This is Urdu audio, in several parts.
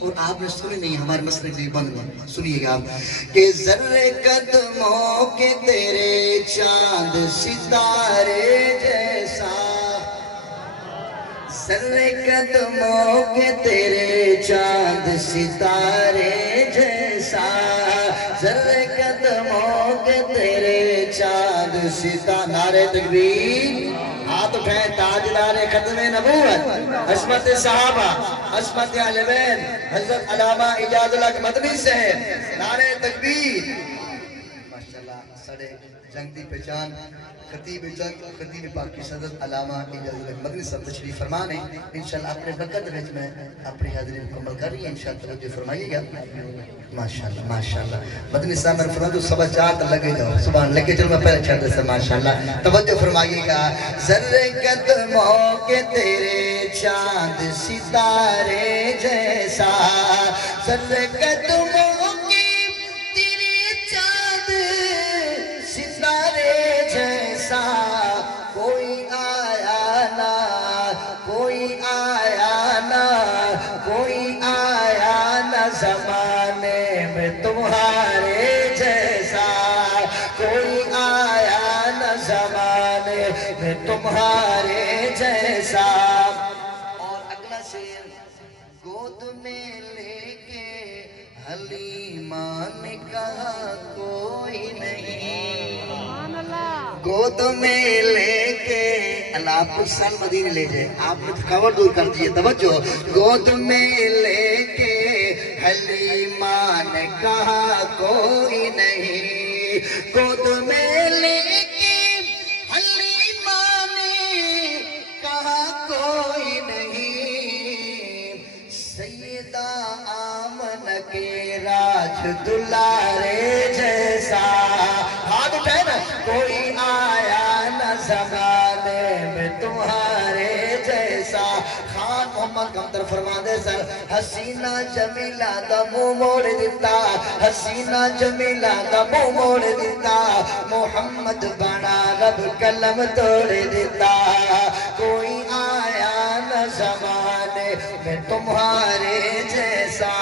اور آپ نے سنی نہیں ہمارے مسئلے کے بند میں سنیے گا کہ ذرے قدموں کے تیرے چاند ستارے جیسا ذرے قدموں کے تیرے چاند ستارے جیسا ذرے قدموں کے تیرے چاند ستارے نعرہ تکبیر ہاتھ اٹھائیں تاجدار ختم نبوت عصمت صحابہ عصمت اہل بیت حضرت علامہ اجاز الحق مدنی سے نعرہ تکبیر ماشاءاللہ سڑے جنگ دی پہچان خطیب جنگ خطیب پاکی صدر علامہ اجاز الحق مدنی صاحب تشریف فرمانے انشاءاللہ اپنے برکت وچ میں اپنی حاضری مکمل کر رہی ہیں انشاءاللہ توجہ فرمائیے گا ماشاءاللہ ماشاءاللہ مدنی صاحب میں فرما دو صبح 4 تک لگے جاؤ سبحان لگے چلو میں پہلے چھڑ دے سے ماشاءاللہ توجہ فرمائیے گا ذرے قدموں کے تیرے چاند ستارے جیسا ذرے قدموں کے تیرے چاند ستارے جیسا کوئی آیا نا کوئی آیا نا کوئی آیا نا زمانے میں تمہارے جیسا کوئی آیا نا زمانے میں تمہارے جیسا اور اگلا شعر گود میں لے کے حلیمہ نے کہا کوئی نہیں گود میں لے کے اللہ آپ کچھ سال مدینے لے جائے آپ نے تھکاوٹ دور کر دیئے توجہ گود میں لے کے حلیمہ نے کہا کوئی نہیں گود میں لے کے حلیمہ نے کہا کوئی نہیں سیدہ آمنہ کے راج دلارے جیسا ہاتھ اٹھائے نا کوئی آیا نہ زمانے میں تمہارے جیسا خان محمد کمتر فرما دے سر حسینہ جمیلہ دا منہ موڑ دیتا حسینہ جمیلہ دا منہ موڑ دیتا محمد بنا رب قلم توڑ دیتا کوئی آیا نہ زمانے میں تمہارے جیسا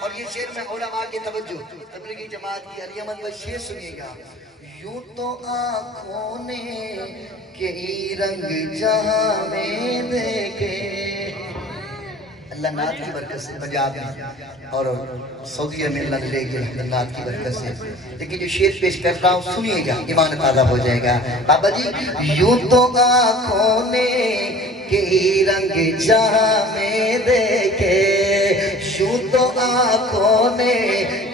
اور یہ شعر میں علماء کی توجہ تبلیغی جماعت کی علی احمد بھائی شعر سنیے گا یوں تو آنکھوں نے کئی رنگ جہاں میں دیکھے اللہ نات کی برکت سے پنجاب میں اور سعودیہ میں اللہ لے گئے نات کی برکت سے لیکن جو شعر پیش کر رہا ہوں سنیے گا ایمان تازہ ہو جائے گا بابا جی یوں تو آنکھوں نے کئی رنگ جہاں میں دیکھے یوں تو آنکھوں نے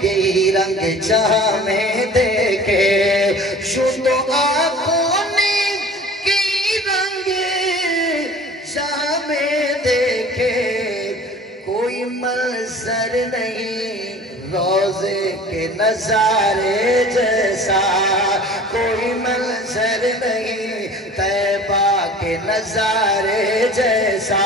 کئی رنگ جہاں میں دیکھے یوں تو آنکھوں نے کئی رنگ جہاں میں دیکھے کوئی منظر نہیں روزے کے نظارے جیسا کوئی منظر نہیں طیبہ کے نظارے جیسا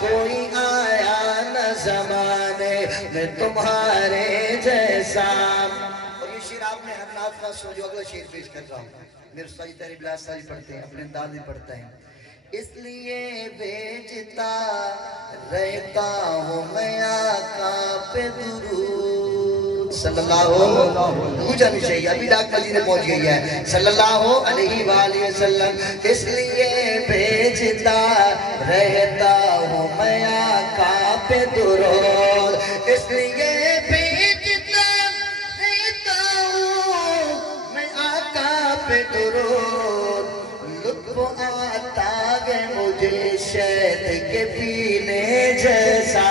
کوئی آیا نہ زمانے میں تمہارے جیسا اور یہ شعر آپ نے حضرات کا سو جو اگلا شعر پیش کر رہا ہوں میرے ساجی تحریر بلاد ساجی پڑھتے ہیں اپنے انداز بھی پڑھتے ہیں اس لیے بیجتا رہتا ہوں میں آقا پہ درود صلی اللہ پوچھانی چاہیے ابھی ڈاک مدینے پہنچ گئی ہے صلی اللہ علیہ وآلہ وسلم اس لیے بیجتا رہتا ہوں میں آقا پہ درود اس لیے بیجتا رہتا ہوں میں آقا پہ درود لطف آتا گے مجھے شہد کے پینے جیسا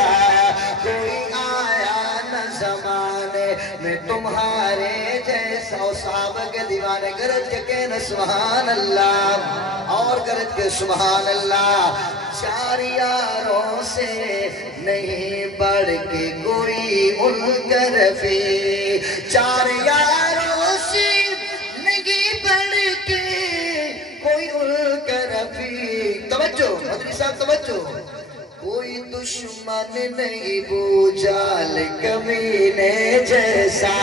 کوئی آیا نہ زمانے میں تمہارے جیسا اور صحابہ کے دیوانے گرج کے کہنا سبحان اللہ اور گرج کے سبحان اللہ چار یاروں سے نہیں بڑھ کے کوئی ان کا رفیع چار یاروں سے نہیں بڑھ کے کوئی ان کا رفیق توجہ مدنی صاحب توجہ کوئی دشمن نہیں بوجھال کمینے جیسا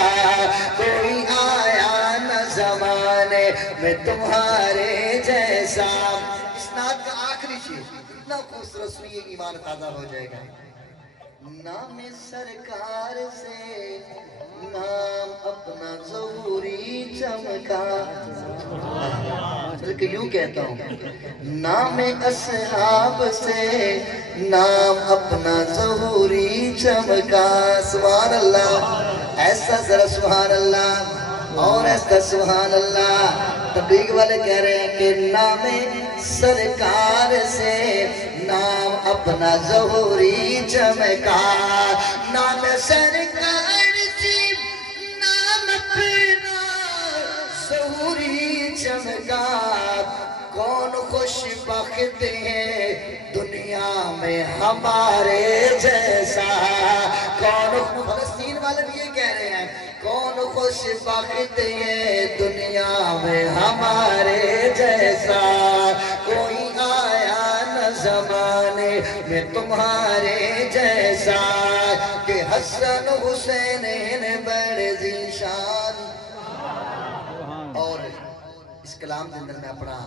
کوئی آیا نہ زمانے میں تمہارے جیسا اس نعت کا آخری شعر اتنا خوبصورت سنیے ایمان تازہ ہو جائے گا نام سرکار سے نام اپنا ظہوری چمکا. بلکہ یوں کہتا ہوں نام اصحاب سے نام اپنا ظہوری چمکا. سبحان اللہ. ایسا ذرا سبحان اللہ اور ایسا سبحان اللہ. تبلیغ والے کہہ رہے ہیں کہ نام سرکار سے نام اپنا ظہوری چمکا. نام سرکار سے نام اپنا ظہوری چمکا. کون خوش بخت ہے دنیا میں ہمارے جیسا. کون فلسطین والے بھی یہ کہہ رہے ہیں کون خوش بخت ہے دنیا میں ہمارے جیسا. کوئی آیا نہ زمانے میں تمہارے جیسا کہ حسن حسین بڑے ذی شان. اور اس کلام کے اندر میں اپنا